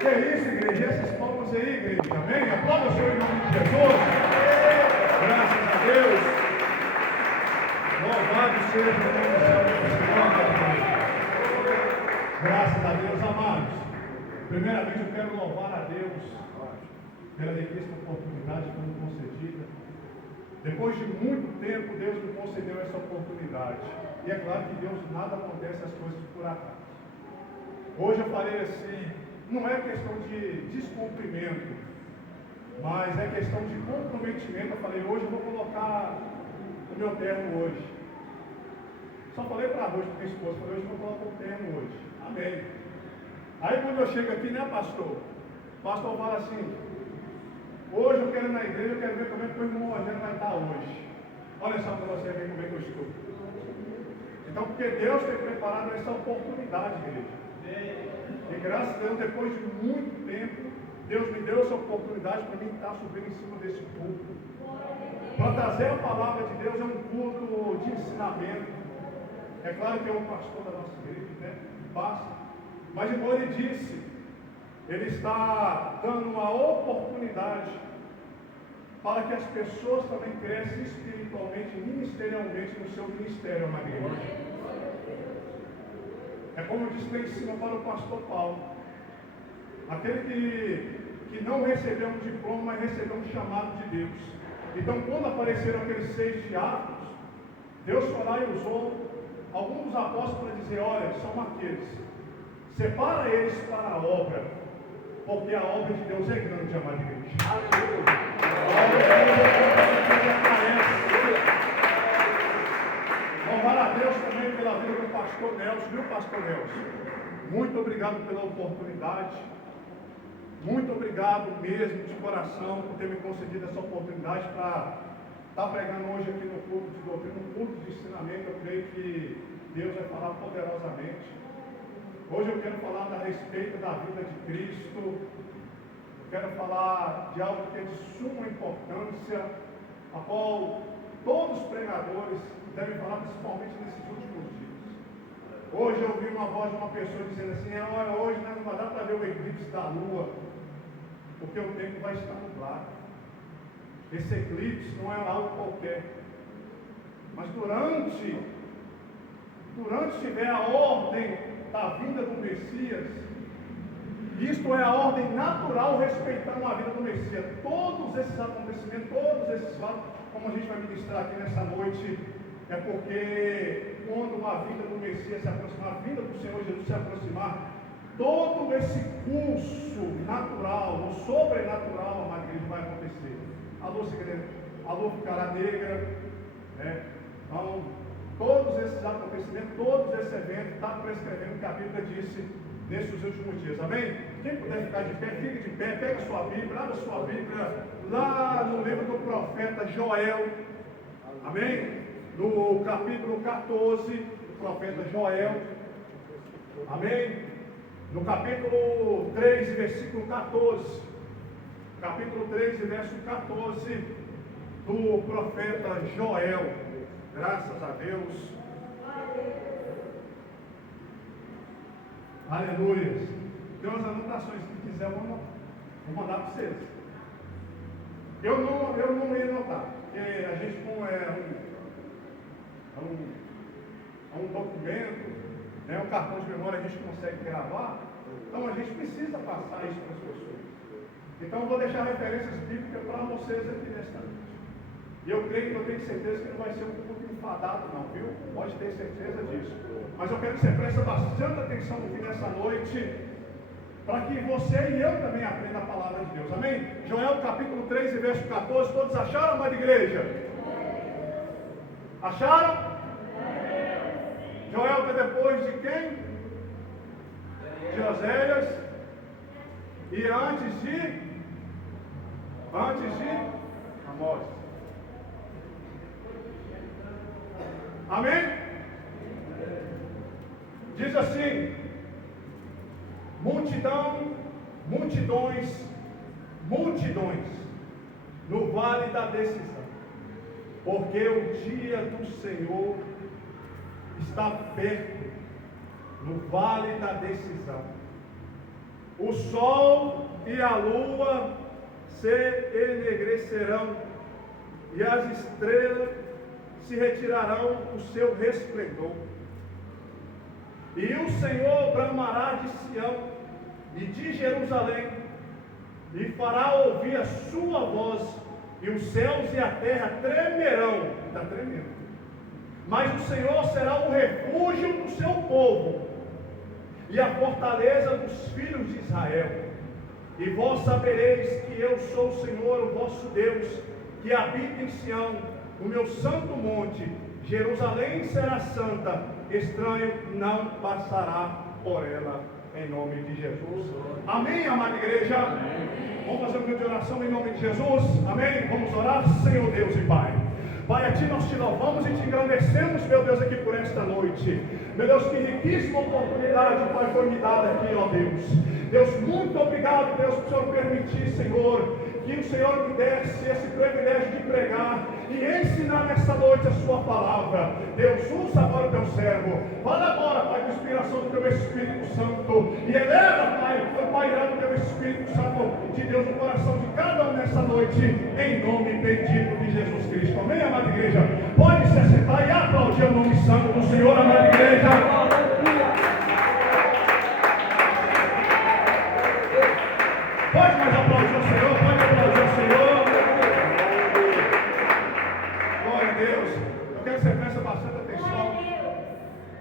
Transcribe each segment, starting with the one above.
Que é isso, igreja? Essas palmas aí, igreja. Amém? Aplauda o Senhor em nome de Jesus. Graças a Deus. Louvado seja o nome do Senhor. Graças a Deus, amados. Primeiramente, eu quero louvar a Deus pela riquíssima oportunidade que nos concedida. Depois de muito tempo, Deus me concedeu essa oportunidade. E é claro que Deus nada acontece as coisas por acaso. Hoje eu falei assim, não é questão de descumprimento, mas é questão de comprometimento. Eu falei, hoje eu vou colocar o meu terno hoje. Só falei para a Rose, para minha esposa, falei, hoje eu vou colocar o terno hoje. Amém. Aí quando eu chego aqui, né, pastor? O pastor fala assim, hoje eu quero ir na igreja, eu quero ver como é que o irmão Rogério vai estar hoje. Olha só para você ver como é que eu estou. Então, porque Deus tem preparado essa oportunidade, igreja. E graças a Deus, depois de muito tempo, Deus me deu essa oportunidade para mim estar subindo em cima desse culto. Para trazer a palavra de Deus é um culto de ensinamento. É claro que é um pastor da nossa igreja, né? Basta. Mas igual ele disse, ele está dando uma oportunidade para que as pessoas também cresçam espiritualmente, ministerialmente no seu ministério, amada igreja. É como eu disse lá em cima para o pastor Paulo. Aquele que não recebeu um diploma, mas recebeu um chamado de Deus. Então, quando apareceram aqueles 6 diáconos, Deus foi lá e usou alguns dos apóstolos para dizer, olha, são aqueles. Separa eles para a obra, porque a obra de Deus é grande, amada igreja. Aleluia! A obra de Deus aparece. Louvar a Deus também pela vida do pastor Nelson, viu, pastor Nelson? Muito obrigado pela oportunidade. Muito obrigado mesmo, de coração, por ter me concedido essa oportunidade para estar pregando hoje aqui no culto de doutrina, no culto de ensinamento. Eu creio que Deus vai falar poderosamente. Hoje eu quero falar a respeito da vida de Cristo. Eu quero falar de algo que é de suma importância, a qual todos os pregadores devem falar, principalmente nesses últimos dias. Hoje eu ouvi uma voz de uma pessoa dizendo assim, olha, hoje não vai dar para ver o eclipse da lua, porque o tempo vai estar nublado. Esse eclipse não é algo qualquer. Mas durante tiver a ordem da vinda do Messias, isto é a ordem natural respeitando a vida do Messias. Todos esses acontecimentos, todos esses fatos, como a gente vai ministrar aqui nessa noite, é porque quando a vinda do Messias se aproximar, a vinda do Senhor Jesus se aproximar, todo esse curso natural, o sobrenatural, amada igreja, vai acontecer. A lua ficará negra, né? Então, todos esses acontecimentos, todos esses eventos, está prescrevendo o que a Bíblia disse nesses últimos dias, amém? Quem puder ficar de pé, fique de pé, pega sua Bíblia, abra sua Bíblia, lá no livro do profeta Joel, amém? No capítulo 14, do profeta Joel, amém? No capítulo 3, versículo 14, capítulo 3, verso 14, do profeta Joel, graças a Deus, aleluia. Tem umas anotações, se quiser, eu vou mandar para vocês. Eu não ia anotar, porque a gente, como é um documento, né, um cartão de memória, a gente consegue gravar, então a gente precisa passar isso para as pessoas. Então eu vou deixar referências bíblicas para vocês aqui nesta noite. E eu creio que eu tenho certeza que não vai ser um culto enfadado não, viu? Pode ter certeza disso. Mas eu quero que você preste bastante atenção aqui nessa noite, para que você e eu também aprendam a palavra de Deus. Amém? Joel capítulo 3 e verso 14, todos acharam, amada igreja? Acharam? Joel está depois de quem? De Oséias. E antes de Amós. Amém? Diz assim: multidões no vale da decisão, porque o dia do Senhor está perto, no vale da decisão. O o sol e a lua se enegrecerão, e as estrelas se retirarão do seu resplendor. E o Senhor bramará de Sião e de Jerusalém, e fará ouvir a sua voz, e os céus e a terra tremerão. Está tremendo. Mas o Senhor será o refúgio do seu povo, e a fortaleza dos filhos de Israel. E vós sabereis que eu sou o Senhor, o vosso Deus, que habita em Sião, o meu santo monte. Jerusalém será santa, estranho não passará por ela, em nome de Jesus. Amém, amada igreja? Amém. Vamos fazer um minuto de oração em nome de Jesus? Amém? Vamos orar, Senhor Deus e Pai. Pai, a Ti nós te louvamos e te engrandecemos, meu Deus, aqui por esta noite. Meu Deus, que riquíssima oportunidade, Pai, foi me dada aqui, ó Deus. Deus, muito obrigado, Deus, por o Senhor permitir, Senhor, que o Senhor me desse esse privilégio de pregar e ensinar nessa noite a sua palavra. Deus, usa agora o teu servo. Fala agora, Pai, com inspiração do teu Espírito Santo. E eleva, Pai, o pairão do teu Espírito Santo de Deus no coração de cada um nessa noite, em nome bendito de Jesus Cristo. Amém, amada igreja? Pode se assentar e aplaudir o nome santo do Senhor, amada igreja. Pode mais aplaudir o Senhor, pode aplaudir o Senhor. Glória a Deus. Eu quero que você preste bastante atenção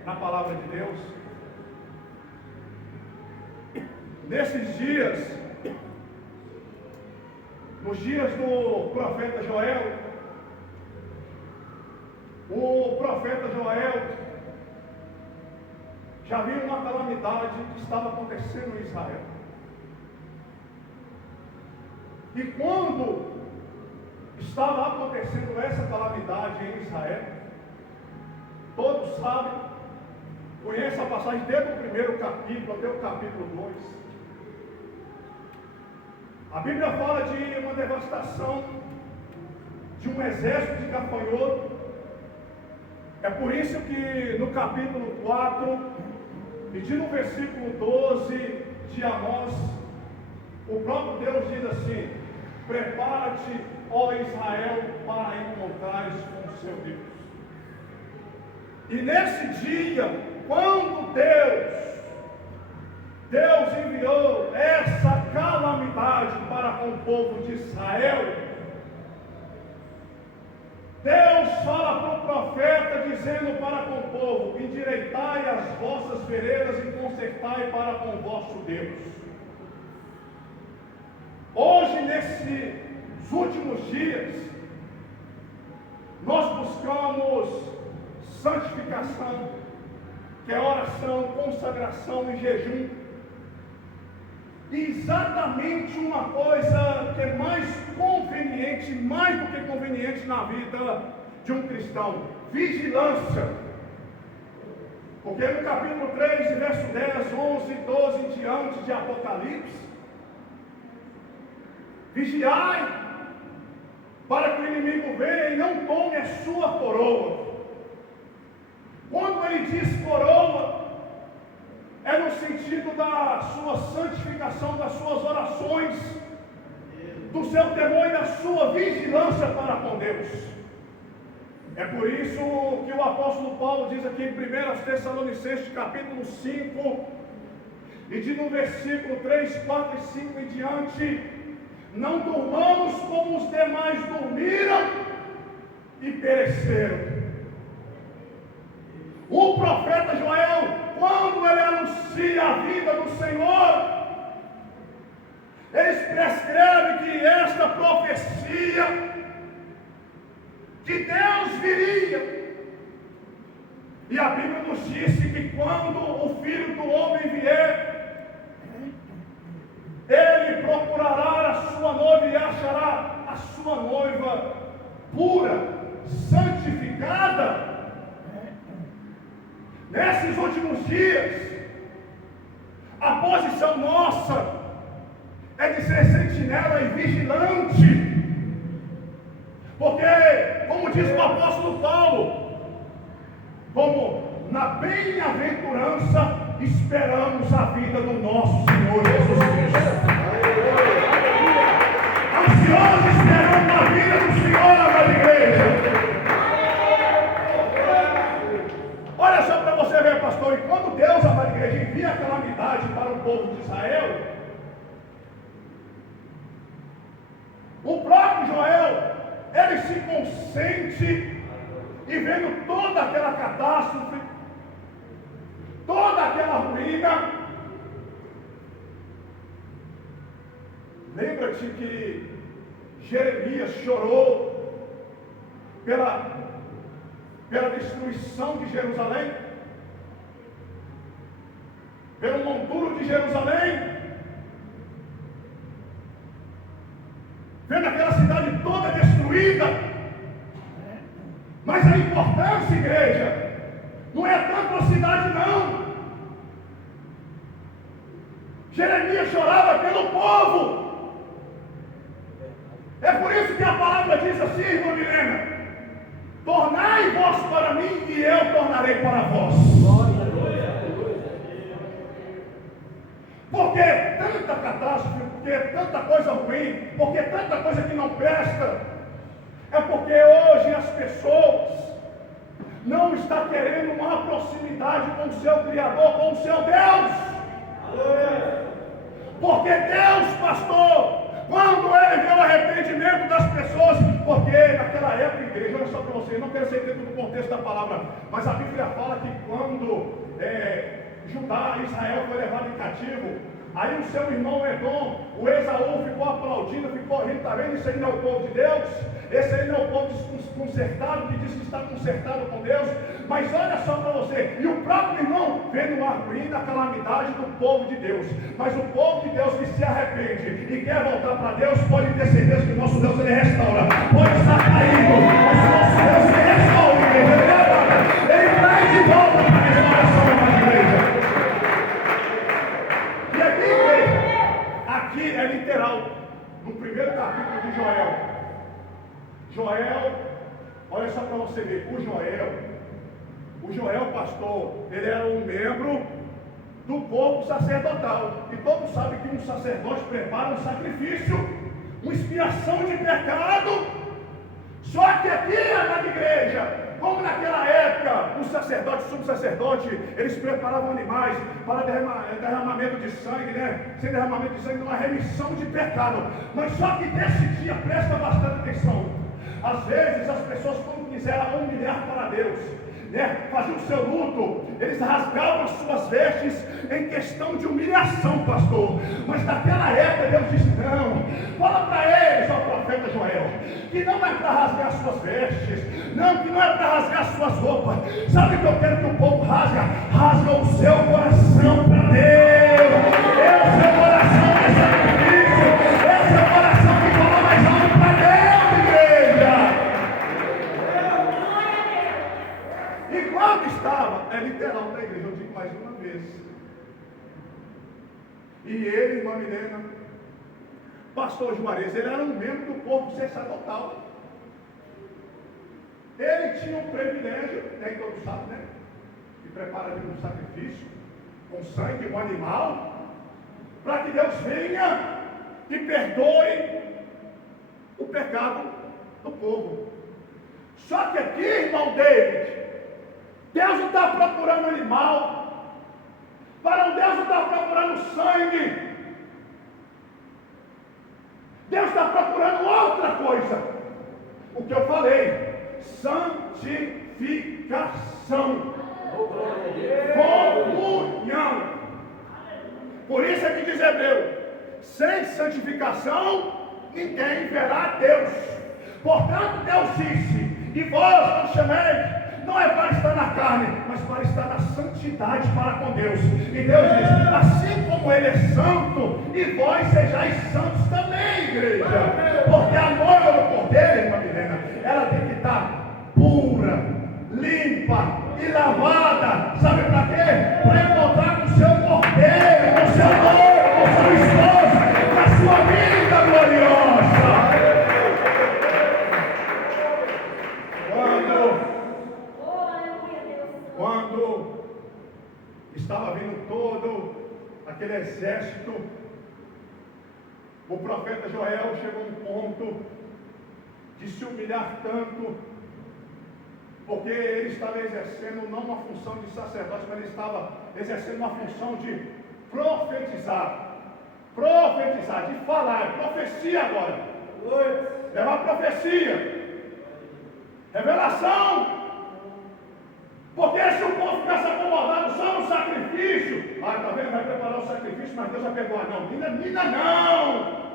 na palavra de Deus. Nesses dias, nos dias do profeta Joel, o profeta Joel já viu uma calamidade que estava acontecendo em Israel. E quando estava acontecendo essa calamidade em Israel, todos sabem, conhecem a passagem desde o primeiro capítulo até o capítulo 2. A Bíblia fala de uma devastação de um exército de gafanhoto. É por isso que no capítulo 4, e no versículo 12 de Amós, o próprio Deus diz assim: prepara-te, ó Israel, para encontrares com o seu Deus. E nesse dia, quando Deus enviou essa calamidade para com o povo de Israel, Deus fala para o profeta dizendo para com o povo: endireitai as vossas veredas e consertai para com o vosso Deus. Hoje, nesses últimos dias, nós buscamos santificação, que é oração, consagração e jejum. E exatamente uma coisa que é mais conveniente, mais do que conveniente na vida de um cristão: vigilância. Porque no capítulo 3, verso 10, 11, 12 em diante de Apocalipse, vigiai, para que o inimigo venha e não tome a sua coroa. Quando ele diz coroa, é no sentido da sua santificação, das suas orações, do seu temor e da sua vigilância para com Deus. É por isso que o apóstolo Paulo diz aqui em 1 Tessalonicenses capítulo 5, e no versículo 3, 4 e 5 em diante: não durmamos como os demais dormiram e pereceram. O profeta Joel, quando ele anuncia a vida do Senhor, ele prescreve que esta profecia, que Deus viria. E a Bíblia nos disse que quando o Filho do Homem vier, ele procurará a sua noiva e achará a sua noiva pura, santificada. Nesses últimos dias, a posição nossa é de ser sentinela e vigilante, porque, como diz o apóstolo Paulo, como na bem-aventurança esperamos a vida do nosso Senhor Jesus Cristo. povo de Israel, o próprio Joel, ele se consente e vendo toda aquela catástrofe, toda aquela ruína, lembra-te que Jeremias chorou pela destruição de Jerusalém, pelo monturo de Jerusalém, vendo aquela cidade toda destruída. Mas a importância, igreja, não é tanto a cidade, não. Jeremias chorava pelo povo. É por isso que a palavra diz assim, irmã Milena: tornai vós para mim e eu tornarei para vós. Porque tanta catástrofe, porque tanta coisa ruim, porque tanta coisa que não presta, é porque hoje as pessoas não estão querendo uma proximidade com o seu Criador, com o seu Deus. Porque Deus, pastor, quando ele vê o arrependimento das pessoas, porque naquela época, igreja, olha só para vocês, não quero ser dentro do contexto da palavra, mas a Bíblia fala que quando Judá e Israel foi levado em cativo, aí o seu irmão Edom, o Esaú, ficou aplaudindo, ficou rindo, está vendo? Isso aí não é o povo de Deus, esse aí não é o povo desconcertado, que diz que está consertado com Deus. Mas olha só para você, e o próprio irmão vendo a ruína, a calamidade do povo de Deus. Mas o povo de Deus que se arrepende e quer voltar para Deus, pode ter certeza que o nosso Deus ele restaura. Pode estar caído, mas o nosso Deus ele restaura, igreja. Ele traz de volta para a restauração da igreja. E aqui, igreja, aqui é literal, no primeiro capítulo de Joel, olha só para você ver, o Joel pastor, ele era um membro do corpo sacerdotal, e todos sabem que um sacerdote prepara um sacrifício, uma expiação de pecado. Só que aqui na igreja, como naquela época, os sacerdotes, o sumo sacerdote, eles preparavam animais para derramamento de sangue, né? Sem derramamento de sangue, uma remissão de pecado. Mas só que nesse dia, presta bastante atenção. Às vezes as pessoas, quando quiseram humilhar para Deus, né, fazer o seu luto, eles rasgavam as suas vestes em questão de humilhação, pastor. Mas naquela época Deus disse: não, fala para eles, ó profeta Joel, que não é para rasgar as suas vestes, não, que não é para rasgar as suas roupas. Sabe o que eu quero que o povo rasga? Rasga o seu coração para Deus. É o seu coração que é sacrifício, é o seu coração que fala mais alto para Deus, igreja. E quando estava, é literal da igreja, eu digo mais uma vez. E ele, irmã Milena, pastor Juarez, ele era um membro do corpo sacerdotal. Ele tinha um privilégio, nem todos sabem, né? Que prepara um sacrifício com sangue de um animal, para que Deus venha e perdoe o pecado do povo. Só que aqui, irmão David, Deus não está procurando animal, Deus não está procurando sangue, Deus está procurando outra coisa. O que eu falei, santificação, comunhão. Por isso é que diz Hebreu: sem santificação ninguém verá Deus. Portanto Deus disse: e vós não chameis, não é para estar na carne, mas para estar na santidade para com Deus. E Deus diz: assim como Ele é santo, e vós sejais santos também, igreja. Porque a noiva do Cordeiro, irmã Milena, ela tem que estar pura, limpa e lavada. Sabe para quê? Para encontrar com o seu Cordeiro, com o seu noivo, com o seu esposo, na sua vida gloriosa. Quando estava vindo todo aquele exército, o profeta Joel chegou a um ponto de se humilhar tanto, porque ele estava exercendo não uma função de sacerdote, mas ele estava exercendo uma função de profetizar. Profetizar, de falar, é profecia agora. Levar profecia. Revelação. Porque se o povo ficasse acomodado só no sacrifício, tá vendo? Vai preparar o sacrifício, mas Deus vai perdoar. Não, Nina não.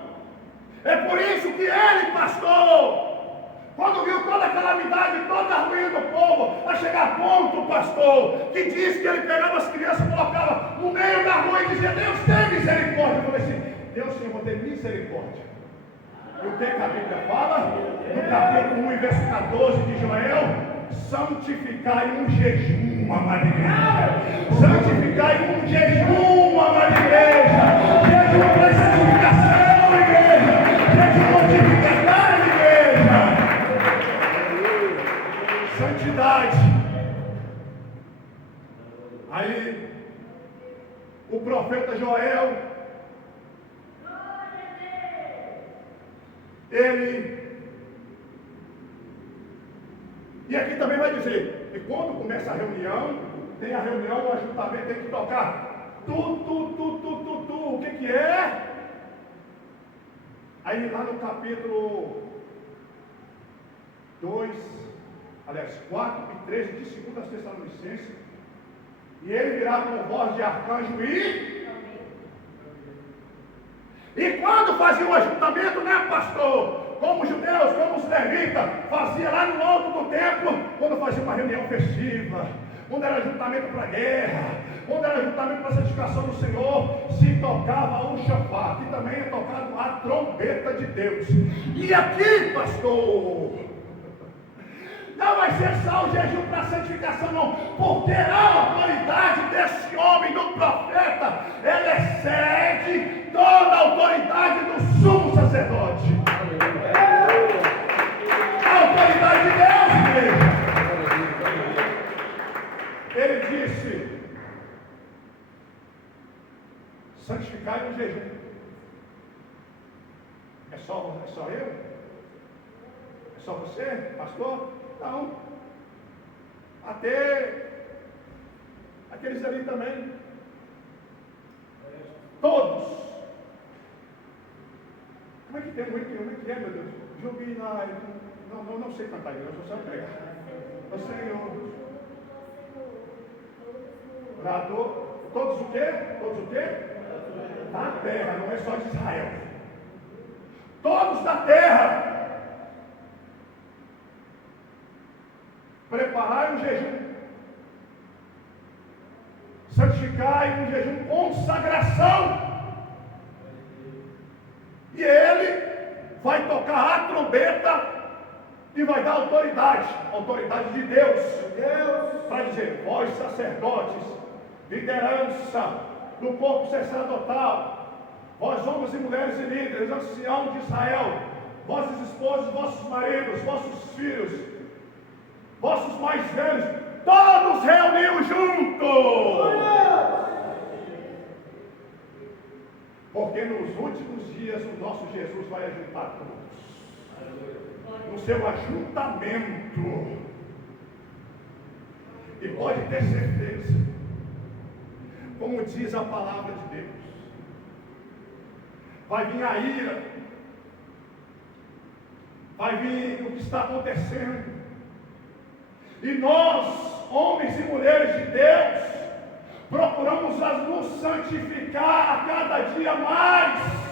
É por isso que ele, pastor, quando viu toda a calamidade, toda a ruína do povo, a chegar a ponto, pastor, que diz que ele pegava as crianças, colocava no meio da rua e dizia: Deus tem misericórdia. Eu falei assim: Deus sim, eu vou ter misericórdia. E o que a Bíblia fala? No capítulo 1 e verso 14 de Joel: santificai um jejum, amada igreja. Santificai um jejum, amada igreja. Jejum para santificação, igreja. Jejum mortificação, igreja. Santidade. Aí, o profeta Joel, e aqui também vai dizer que quando começa a reunião, tem a reunião, o ajuntamento tem que tocar o que é? Aí lá no capítulo 4 e 13 de 2 Tessalonicenses, e ele virá com voz de arcanjo e quando fazia o ajuntamento, né, pastor? Como os judeus, como os levitas, fazia lá no alto do templo, quando fazia uma reunião festiva, quando era ajuntamento para a guerra, quando era ajuntamento para a santificação do Senhor, se tocava o shofar, que também é tocado a trombeta de Deus. E aqui, pastor, não vai ser só o jejum para a santificação, não, porque a autoridade desse homem, do profeta, ela excede toda a autoridade do sumo sacerdote. A autoridade de Deus, igreja. Ele disse: santificai no jejum. É só eu? É só você, pastor? Não. Até aqueles ali também. Todos. Como é que tem? Como é que é, meu Deus? Jubilar. Não sei cantar, eu só sei pregar. O Senhor. Todos o quê? Todos o quê? Da terra, não é só de Israel. Todos da terra. Preparai um jejum. Santificai um jejum, consagração. E ele vai tocar a trombeta e vai dar autoridade de Deus, para dizer: vós sacerdotes, liderança do povo sacerdotal, vós homens e mulheres e líderes, anciãos de Israel, vossas esposas, vossos maridos, vossos filhos, vossos mais velhos, todos reunidos juntos. Porque nos últimos dias o nosso Jesus vai ajuntar todos no seu ajuntamento. E pode ter certeza, como diz a palavra de Deus, vai vir a ira, vai vir o que está acontecendo. E nós, homens e mulheres de Deus, procuramos nos santificar a cada dia mais.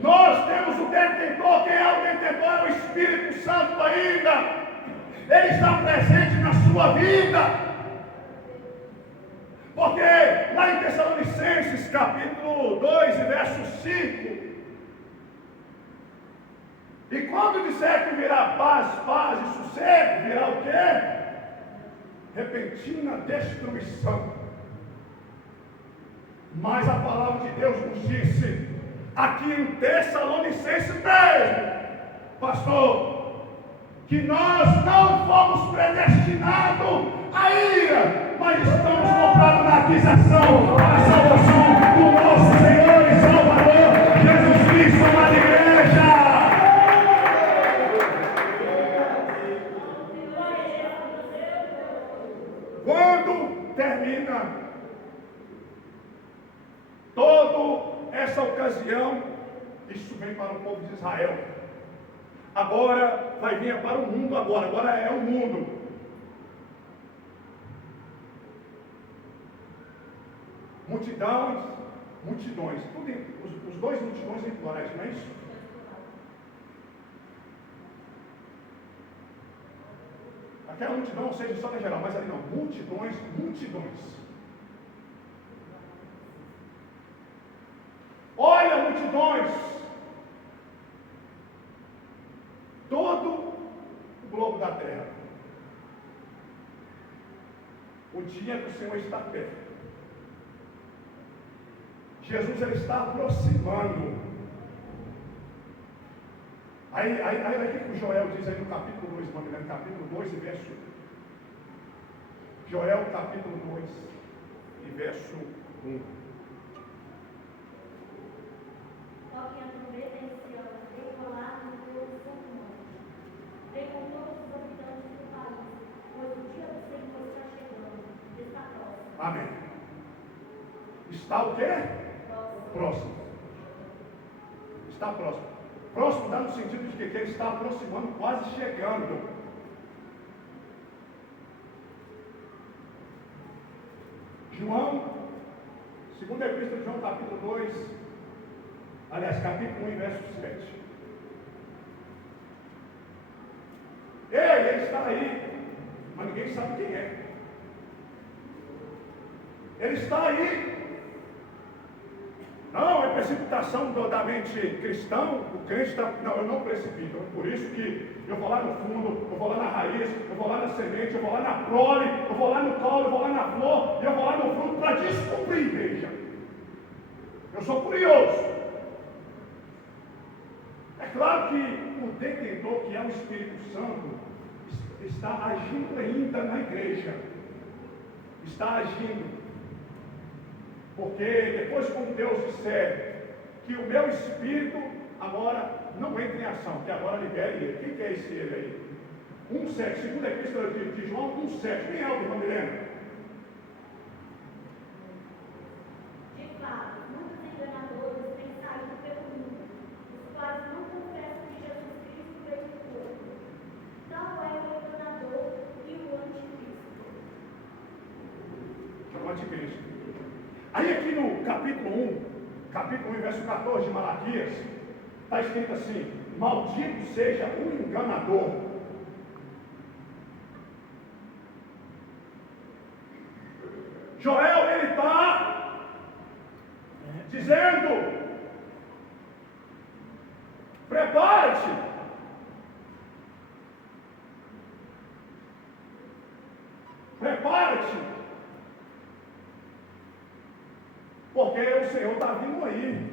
Nós temos o detentor. Quem é o detentor? É o Espírito Santo ainda. Ele está presente na sua vida. Porque lá em Tessalonicenses capítulo 2 e verso 5, e quando disser que virá paz e sossego, virá o quê? Repentina destruição. Mas a palavra de Deus nos disse, aqui em Tessalonicenses mesmo, pastor, que nós não fomos predestinados à ira, mas estamos comprados na aquisição, a salvação do nosso Senhor e Salvador Jesus Cristo, amada igreja. Quando termina nessa ocasião, isso vem para o povo de Israel. Agora vai vir para o mundo agora é o mundo. Multidões, os dois multidões em plurais, não é isso? Aquela multidão, ou seja, só na geral, mas ali não, multidões. Olha, multidões, todo o globo da terra. O dia do Senhor está perto. Jesus ele está aproximando. Aí o que o Joel diz aí no capítulo 2, no capítulo 2 e verso. Joel capítulo 2 e verso 1. Toquem a trombeta em Sião, decolar no teu santo monte. Vem com todos os habitantes do país, pois o dia do Senhor está chegando, está próximo. Amém. Está o quê? Próximo. Está próximo. Próximo dá no sentido de que ele está aproximando, quase chegando. João, segunda epístola de João, capítulo 2, aliás, capítulo 1, verso 7. Ele está aí, mas ninguém sabe quem é. Ele está aí. Não, é precipitação da mente cristã, o crente está. Não, eu não precipito. Por isso que eu vou lá no fundo, eu vou lá na raiz, eu vou lá na semente, eu vou lá na prole, eu vou lá no caule, eu vou lá na flor, e eu vou lá no fruto para descobrir, igreja. Eu sou curioso. É claro que o detentor, que é o Espírito Santo, está agindo ainda na igreja. Está agindo. Porque depois, quando Deus disser que o meu espírito agora não entra em ação, que agora libere ele. Quem que é esse ele aí? 1,7, segunda epístola de João 1,7. Quem é o irmão Milena? De fato, muitos enganadores têm saído pelo mundo, os quais não confessam que Jesus Cristo veio do corpo. Tal é o enganador e o anticristo. O anticristo. Aí aqui no capítulo 1, verso 14 de Malaquias, está escrito assim: maldito seja o enganador. Joel, ele está dizendo: prepara-te. Prepara-te. Porque o Senhor está vindo aí.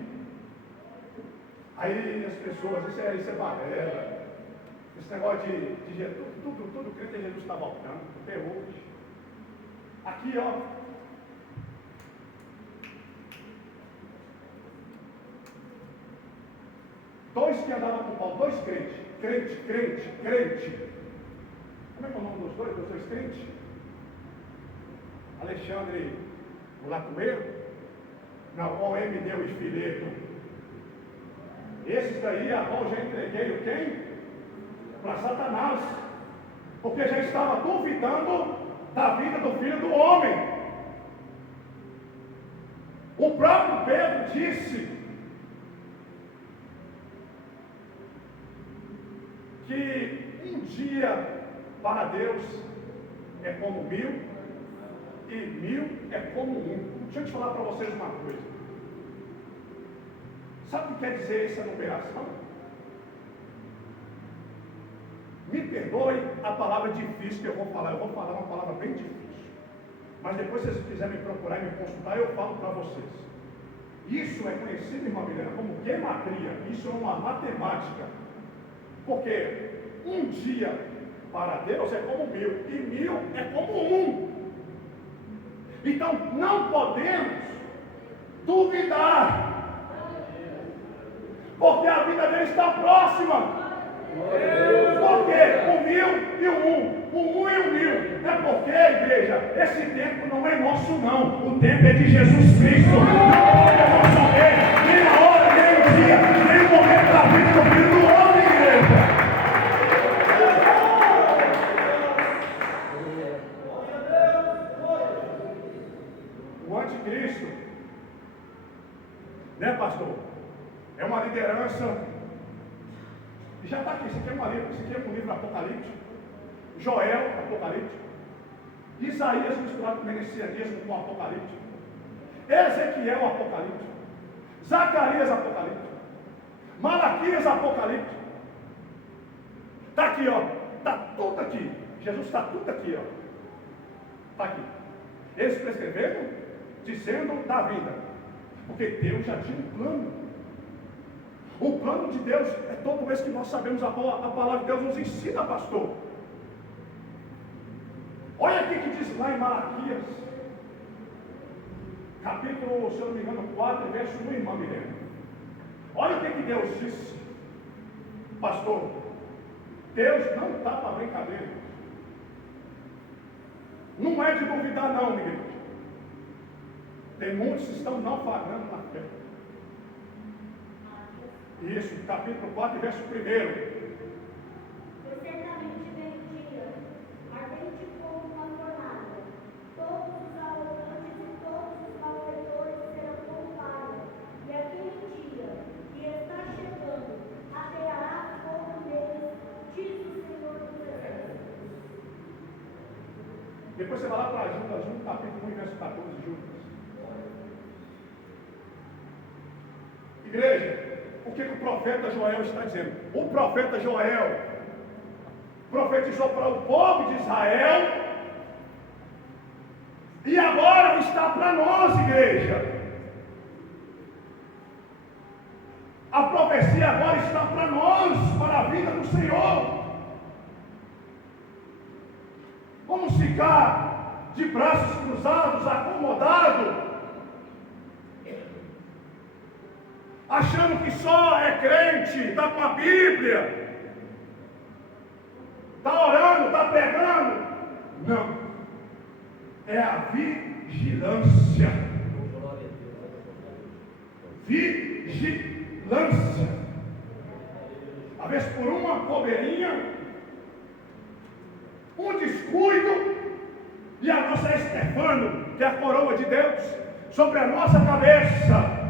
Aí as pessoas, isso é balela. Esse negócio de Jesus, tudo crente que Jesus está voltando, até hoje. Aqui, ó. Dois que andavam com Paulo, dois crentes. Crente. Como é que é o nome dos dois crentes? Alexandre, o latoeiro. Não, o Emineu e Fileto. Esses daí, a qual já entreguei o quem? Para Satanás. Porque já estava duvidando da vida do Filho do Homem. O próprio Pedro disse que um dia para Deus é como 1000 e 1000 é como 1. Deixa eu te falar para vocês uma coisa. Sabe o que quer dizer essa numeração? Me perdoe a palavra difícil que eu vou falar. Eu vou falar uma palavra bem difícil. Mas depois, se vocês quiserem me procurar e me consultar, eu falo para vocês. Isso é conhecido, irmã Milena, como gematria. Isso é uma matemática. Porque um dia para Deus é como 1000 e 1000 é como 1. Então não podemos duvidar. Porque a vida dele está próxima. Porque o 1000 e o 1, o 1 e o 1000. É porque, igreja, esse tempo não é nosso não. O tempo é de Jesus Cristo. Não é nosso rei, nem Né, pastor? É uma liderança. E já está aqui, isso aqui é um livro apocalíptico. Joel, apocalíptico. Isaías misturado com o messianismo, com o apocalíptico. Ezequiel, apocalíptico. Zacarias, apocalíptico. Malaquias, apocalíptico. Está aqui, ó. Está tudo aqui. Jesus está tudo aqui, ó. Está aqui. Eles prescrevendo, dizendo da vida. Porque Deus já tinha um plano. O plano de Deus é todo esse que nós sabemos. A palavra de Deus nos ensina, pastor. Olha aqui que diz lá em Malaquias, capítulo, se eu não me engano, 4, verso 1, irmã Mirena. Olha o que Deus disse, pastor. Deus não está para brincadeira. Não é de duvidar, não, igreja. Tem muitos que estão naufragando na fé. Isso, capítulo 4, verso 1. Certamente vem o dia, ardente como uma fornalha. Todos os arrogantes e todos os malfeitores serão como palha. E aquele dia que está chegando, ateará fogo neles, diz o Senhor dos Exércitos. Depois você vai lá para Judas 1, capítulo 1, verso 14, Judas. Igreja, o que o profeta Joel está dizendo? O profeta Joel profetizou para o povo de Israel e agora está para nós, igreja. A profecia agora está para nós, para a vida do Senhor. Vamos ficar de braços cruzados, acomodados, achando que só é crente, está com a Bíblia, está orando, está pregando. Não, é a vigilância. Vigilância. Às vezes por uma bobeirinha, um descuido, e a nossa Estefano, que é a coroa de Deus, sobre a nossa cabeça.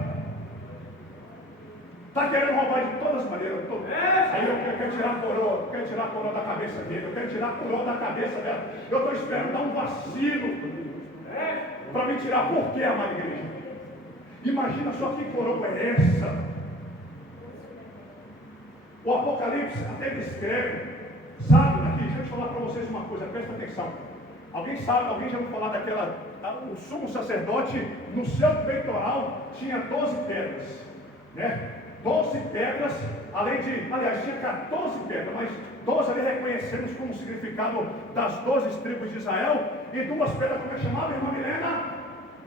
Está querendo roubar de todas as maneiras. Aí eu quero tirar a coroa da cabeça dele, eu quero tirar a coroa da cabeça dela. Eu estou esperando dar um vacilo para me tirar. Por quê, amada igreja? Imagina só que coroa é essa. O Apocalipse até descreve. Sabe, aqui, deixa eu falar para vocês uma coisa, presta atenção. Alguém sabe, alguém já ouviu falar daquela. O sumo sacerdote, no seu peitoral, tinha 12 pedras, né? 12 pedras, além de, aliás, tinha 14 pedras, mas 12 ali reconhecemos como significado das 12 tribos de Israel, e 2 pedras, como é chamada, irmã Milena?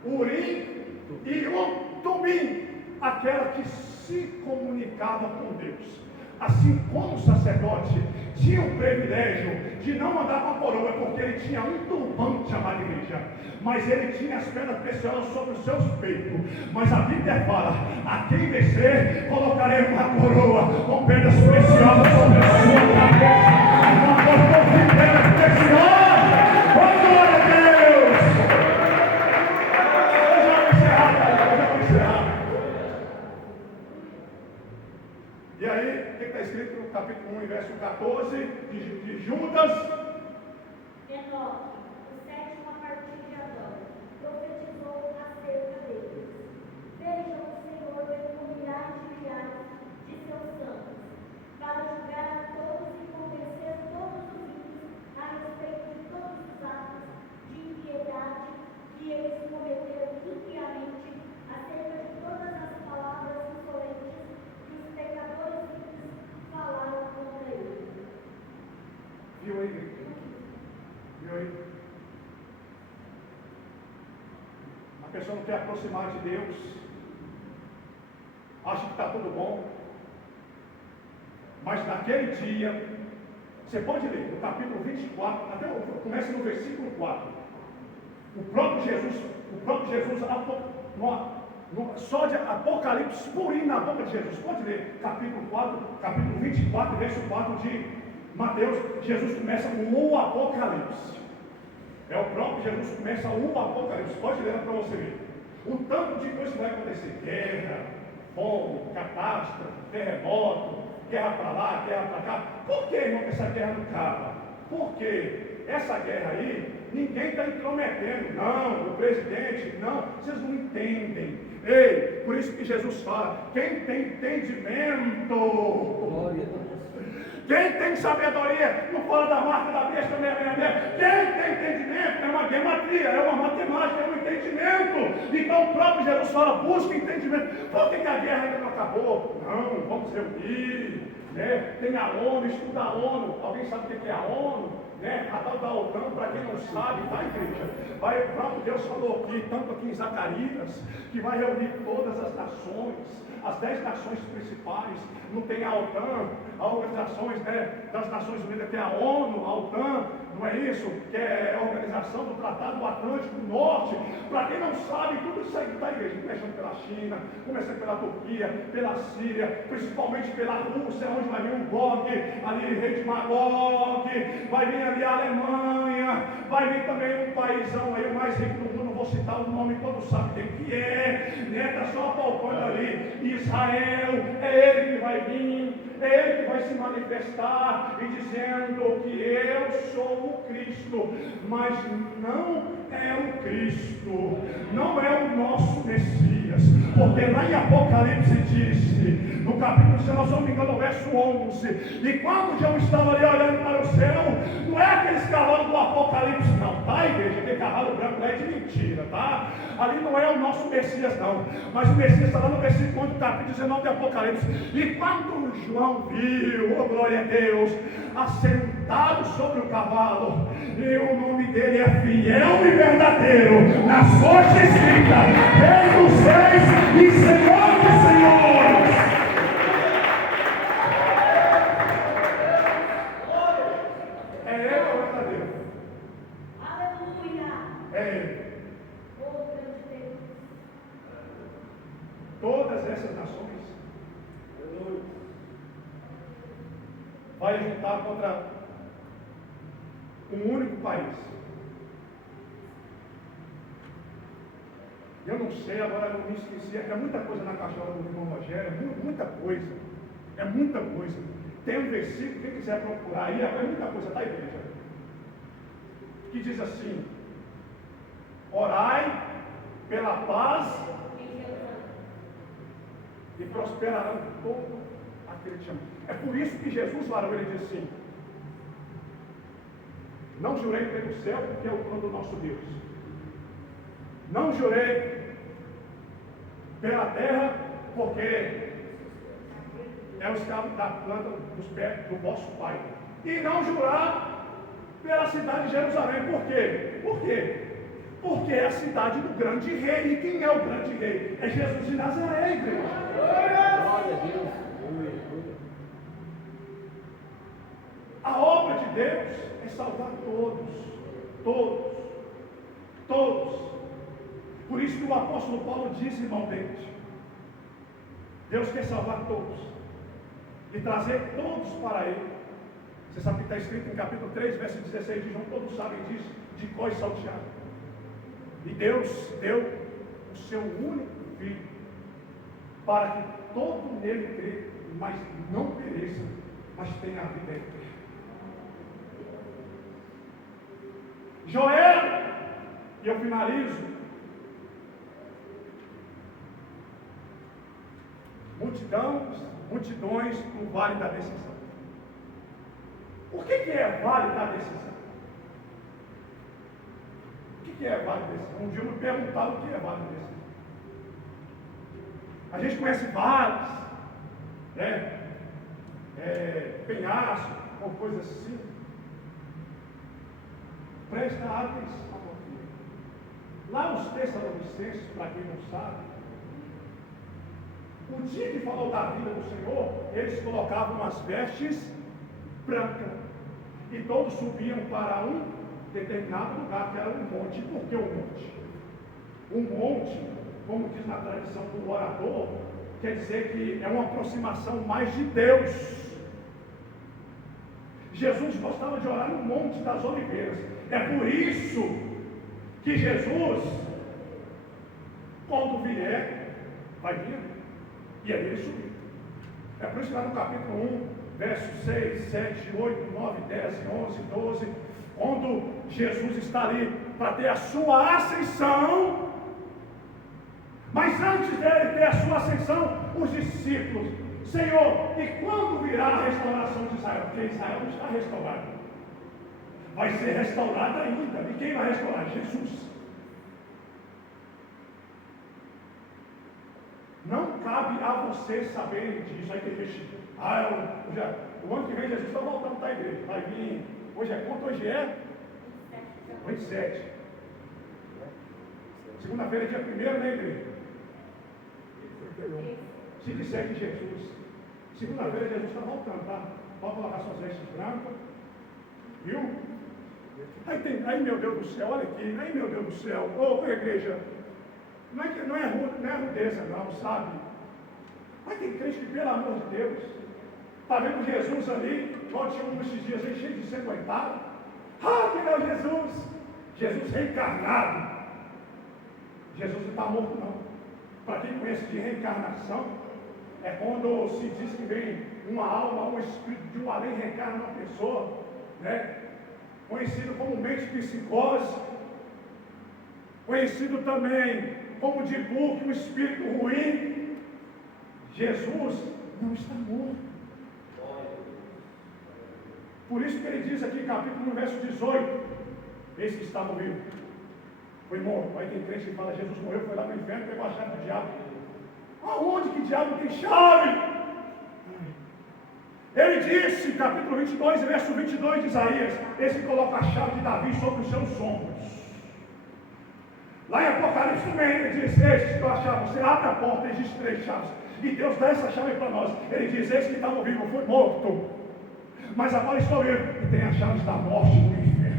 Urim e Tumim, aquela que se comunicava com Deus. Assim como o sacerdote tinha o privilégio de não andar com a coroa, porque ele tinha um turbante, amada igreja, mas ele tinha as pedras preciosas sobre os seus peitos. Mas a Bíblia fala: a quem vencer, colocarei uma coroa com pedras preciosas sobre a sua cabeça. Uma coroa com pedras preciosas. Oh, glória a Deus! Eu já vou encerrar. E aí, o que está escrito no capítulo 1, verso 14 de Judas? Enoque, o sétimo a partir de agora, profetizou acerca deles. Vejam, o Senhor veio com milhares de seus santos, para julgar a todos e convencer todos os ímpios a respeito de todos os atos de impiedade que eles cometeram impiamente, acerca de todas as palavras insolentes que os pecadores falaram contra ele. Viu aí? Viu aí? A pessoa não quer aproximar de Deus, acha que está tudo bom, mas naquele dia, você pode ler, no capítulo 24, até começa no versículo 4. O próprio Jesus só de Apocalipse purinho na boca de Jesus. Pode ler, capítulo 24, verso 4 de Mateus. Jesus começa o Apocalipse. É o próprio Jesus que começa o Apocalipse. Pode ler para você ver. O tanto de coisa que vai acontecer: guerra, fome, catástrofe, terremoto, guerra para lá, guerra para cá. Por que, irmão, que essa guerra não acaba? Porque essa guerra aí, ninguém está intrometendo, não, o presidente, não, vocês não entendem. Ei, por isso que Jesus fala, quem tem entendimento, Glória a Deus. quem tem sabedoria, não fala da marca da besta, quem tem entendimento, é uma gematria, é uma matemática, é um entendimento. Então o próprio Jesus fala, busca entendimento. Por que a guerra ainda não acabou? Não, vamos reunir, né? Tem a ONU, estuda a ONU, alguém sabe o que é a ONU? Né? A tal da OTAN, para quem não sabe, tá, igreja? Vai, o próprio Deus falou aqui, tanto aqui em Zacarias, que vai reunir todas as nações, as 10 nações principais. Não tem a OTAN, as organizações, né, das Nações Unidas, que é a ONU, a OTAN, não é isso? Que é a Organização do Tratado do Atlântico Norte. Para quem não sabe, tudo isso aí está, igreja, começando pela China, começando pela Turquia, pela Síria, principalmente pela Rússia, onde vai vir o Gog, ali rei de Magog, vai vir ali a Alemanha, vai vir também um paísão aí, o mais rico do mundo, não vou citar o nome, todos sabem quem que é, né? Está só apalpando ali, Israel, é ele que vai vir, é ele que vai se manifestar e dizendo que eu sou o Cristo, mas não é o Cristo, não é o nosso Messias, porque lá em Apocalipse disse, no capítulo, se nós não me engano, no verso 11, e quando João estava ali olhando para o céu, não é aqueles cavalos do Apocalipse não, tá, igreja? Aquele cavalo branco não é de mentira, tá? Ali não é o nosso Messias não, mas o Messias está lá no versículo 11 do capítulo 19 de Apocalipse. E quando João viu, oh glória a Deus, assentado sobre o cavalo, e o nome dele é Fiel e Verdadeiro, na fonte escrita, Rei dos Reis e Senhor dos Senhores. É ele ou é verdadeiro? Aleluia! É ele. Oh, grande Deus! Todas essas nações vai juntar contra um único país. Eu não sei, agora eu me esqueci, é muita coisa na caixola do irmão Rogério, muita coisa, é muita coisa. Tem um versículo, quem quiser procurar aí, é muita coisa, tá, igreja? Que diz assim, orai pela paz e prosperarão todo aquele que chama. É por isso que Jesus falou, ele disse assim, não jurei pelo céu, porque é o plano do nosso Deus. Não jurei pela terra, porque é o escravo da planta dos pés do vosso Pai. E não jurar pela cidade de Jerusalém. Por quê? Por quê? Porque é a cidade do grande rei. E quem é o grande rei? É Jesus de Nazaré, igreja. Glória a Deus. A obra de Deus é salvar todos. Todos. Todos. Por isso que o apóstolo Paulo disse, irmão David, Deus quer salvar todos e trazer todos para Ele. Você sabe que está escrito em capítulo 3, verso 16 de João, todos sabem disso, de cor e salteado. E Deus deu o seu único Filho, para que todo nele crê, mas não pereça, mas tenha a vida eterna. Joel, e eu finalizo, multidões no vale da decisão. O que é vale da decisão? O que é vale da decisão? Um dia me perguntaram o que é vale da decisão. A gente conhece vales, né? Penhasco, ou coisa assim. Presta atenção aqui. Lá nos Tessalonicenses, para quem não sabe, o dia que falou da vida do Senhor, eles colocavam as vestes brancas e todos subiam para um determinado lugar, que era um monte. Por que um monte? Um monte, como diz na tradição do orador, quer dizer que é uma aproximação mais de Deus. Jesus gostava de orar no Monte das Oliveiras. É por isso que Jesus, quando vier, vai vir, E aí ele subiu. É por isso que lá no capítulo 1, versos 6, 7, 8, 9, 10, 11, 12, quando Jesus está ali para ter a sua ascensão, mas antes dele ter a sua ascensão, os discípulos, Senhor, e quando virá a restauração de Israel? Porque Israel não está restaurado. Vai ser restaurado ainda. E quem vai restaurar? Jesus. Não cabe a vocês saberem disso. Aí tem gente, o ano que vem Jesus está voltando para a igreja. Vai vir, hoje é quanto? Hoje é 27. Segunda-feira é dia 1º, né, igreja? Se disser que Jesus, segunda-feira Jesus está voltando, tá? Pode colocar suas vestes brancas, viu? Aí meu Deus do céu, olha aqui, aí meu Deus do céu, ô igreja, não é rudeza não, sabe? Mas tem crente que, pelo amor de Deus, está vendo Jesus ali, igual tinha um esses dias aí, cheio de ser coitado. Que não é Jesus! Jesus reencarnado. Jesus não está morto não. Para quem conhece de reencarnação, é quando se diz que vem uma alma, um espírito de um além reencarna uma pessoa, né? Conhecido comumente psicose, conhecido também como de Buque, um espírito ruim. Jesus não está morto. Por isso que ele diz aqui, capítulo 1, verso 18, esse que estava vivo foi morto. Aí tem crente que fala, Jesus morreu, foi lá para o inferno, pegou a chave do diabo. Aonde que diabo tem chave? Ele disse, capítulo 22, verso 22 de Isaías, esse que coloca a chave de Davi sobre os seus ombros. Lá em Apocalipse também, ele diz, esse que a chave, você abre a porta, existem 3 chaves. E Deus dá essa chave para nós. Ele diz, esse que estava vivo foi morto, mas agora estou vivo e tem as chaves da morte e do inferno.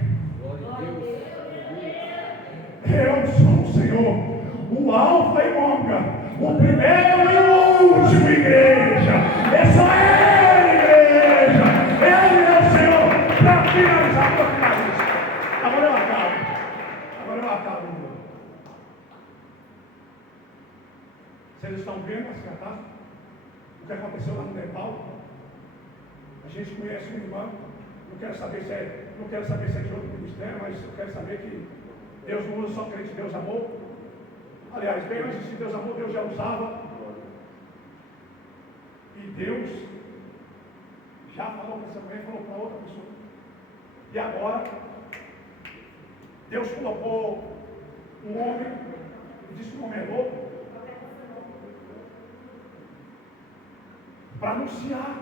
Eu sou o Senhor, o Alfa e o Ômega, o primeiro e o último, igreja. É só Ele, igreja. Ele é o Senhor. Para finalizar, agora eu acabo. Vocês estão vendo esse cartaz? O que aconteceu lá no Nepal? A gente conhece um irmão. Não quero saber se é de outro ministério, mas eu quero saber que Deus não usa só crente, Deus amou. Aliás, bem antes de Deus amou, Deus já usava. E Deus já falou para essa mulher, falou para outra pessoa. E agora, Deus colocou um homem, disse que o homem é louco, para anunciar,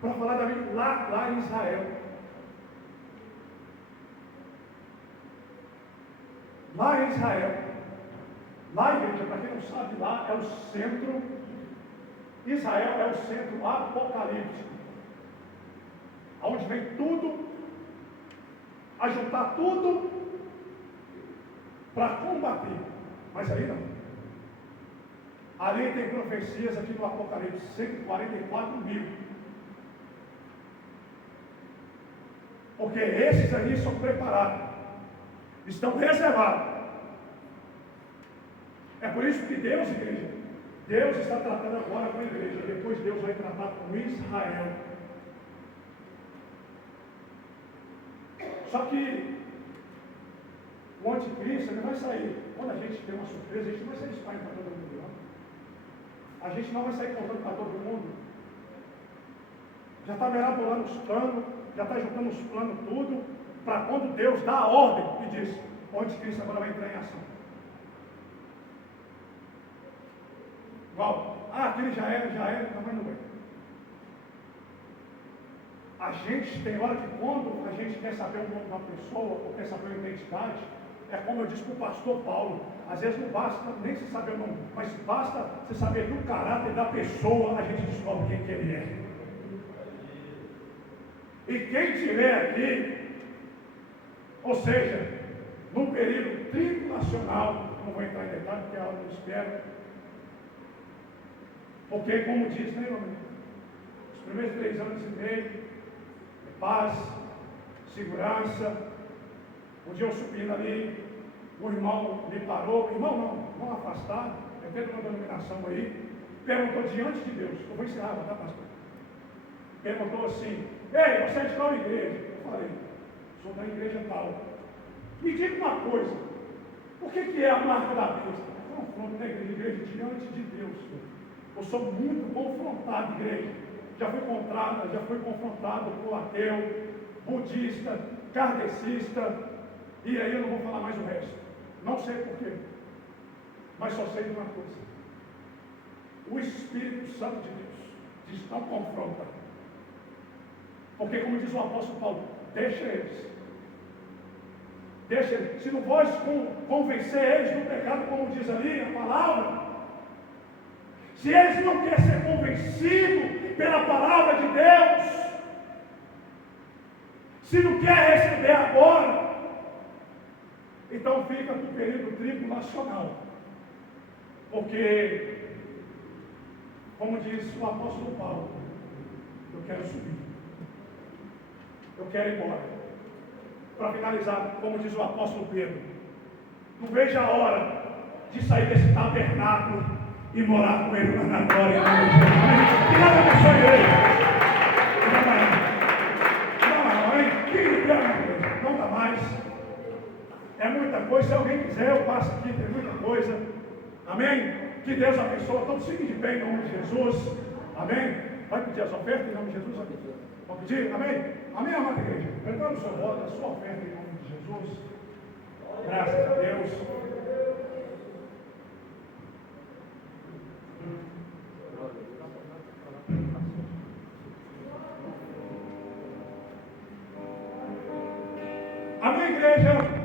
para falar da vida lá em Israel. Lá em Israel, lá, igreja, para quem não sabe, lá é o centro, Israel é o centro apocalíptico, onde vem tudo, a juntar tudo para combater. Mas aí não. Ali tem profecias aqui no Apocalipse, 144 mil. Porque esses ali são preparados, estão reservados. É por isso que Deus, igreja, Deus está tratando agora com a igreja, depois Deus vai tratar com Israel. Só que o anticristo ele vai sair. Quando a gente tem uma surpresa, a gente não vai sair espalhando para todo mundo, não. A gente não vai sair contando para todo mundo. Já está mirabolando os planos, já está juntando os planos tudo, para quando Deus dá a ordem e diz, o anticristo agora vai entrar em ação. Igual, aquele já era, não, mas não é. A gente tem hora que quando a gente quer saber o nome de uma pessoa, ou quer saber a identidade, é como eu disse para o pastor Paulo, às vezes não basta nem se saber o nome, mas basta você saber do caráter da pessoa, a gente descobre quem que ele é. E quem estiver aqui, ou seja, no período tribulacional, não vou entrar em detalhe porque a aula não espera, porque como diz, né, irmão? Os primeiros 3 anos e meio, paz, segurança. Um dia eu subindo ali, um irmão me parou, irmão afastado, é dentro de uma denominação aí, perguntou diante de Deus, eu vou ensinar, tá, pastor? Perguntou assim, ei, você é de qual igreja? Eu falei, sou da igreja tal. Me diga uma coisa, o que é a marca da besta? Eu confronto na igreja diante de Deus. Eu sou muito confrontado, igreja. Já fui confrontado por ateu, budista, kardecista, e aí eu não vou falar mais o resto. Não sei porquê, mas só sei de uma coisa. O Espírito Santo de Deus diz, não confronta. Porque como diz o apóstolo Paulo, deixa eles. Deixa eles. Se não vós convencer eles do pecado, como diz ali a palavra, se eles não querem ser convencidos pela palavra de Deus, se não quer receber agora, então fica no período tribulacional. Porque, como diz o apóstolo Paulo, eu quero subir. Eu quero ir embora. Para finalizar, como diz o apóstolo Pedro, não vejo a hora de sair desse tabernáculo e morar com ele na glória. Que nada abençoe ele. Não dá mais. É muita coisa. Se alguém quiser, eu passo aqui, tem muita coisa. Amém? Que Deus abençoe. Todos fiquem de pé em nome de Jesus. Amém? Vai pedir as ofertas em nome de Jesus? Vamos pedir? Amém? Amém, amada igreja? Prepara o seu voto, a sua oferta em nome de Jesus. Graças a Deus. Amém, igreja?